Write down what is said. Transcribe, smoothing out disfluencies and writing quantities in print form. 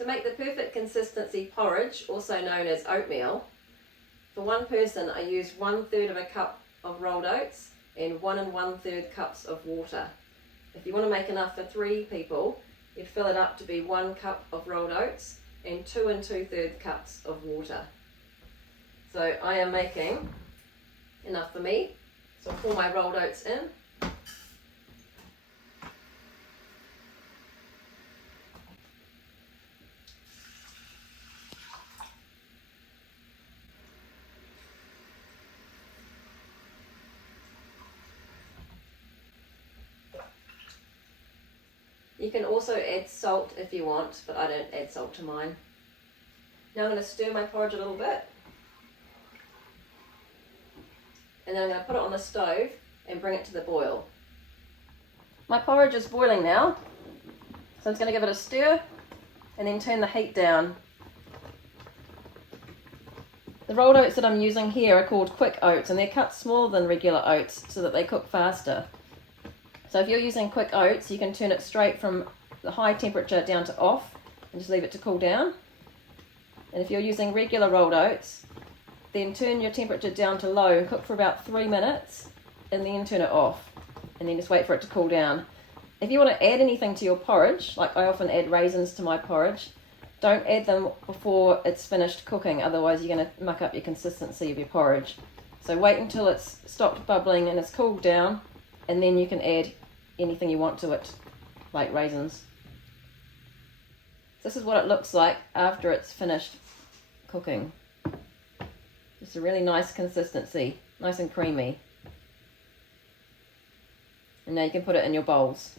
To make the perfect consistency porridge, also known as oatmeal, for one person I use 1/3 of a cup of rolled oats and 1 1/3 cups of water. If you want to make enough for 3 people, you'd fill it up to be 1 cup of rolled oats and 2 2/3 cups of water. So I am making enough for me. So I'll pour my rolled oats in. You can also add salt if you want, but I don't add salt to mine. Now I'm going to stir my porridge a little bit. And then I'm going to put it on the stove and bring it to the boil. My porridge is boiling now, so I'm just going to give it a stir and then turn the heat down. The rolled oats that I'm using here are called quick oats, and they're cut smaller than regular oats so that they cook faster. So if you're using quick oats, you can turn it straight from the high temperature down to off and just leave it to cool down. And if you're using regular rolled oats, then turn your temperature down to low and cook for about 3 minutes and then turn it off and then just wait for it to cool down. If you want to add anything to your porridge, like I often add raisins to my porridge, don't add them before it's finished cooking, otherwise you're going to muck up your consistency of your porridge. So wait until it's stopped bubbling and it's cooled down, and then you can add anything you want to it, like raisins. This is what it looks like after it's finished cooking. Just a really nice consistency, nice and creamy. And now you can put it in your bowls.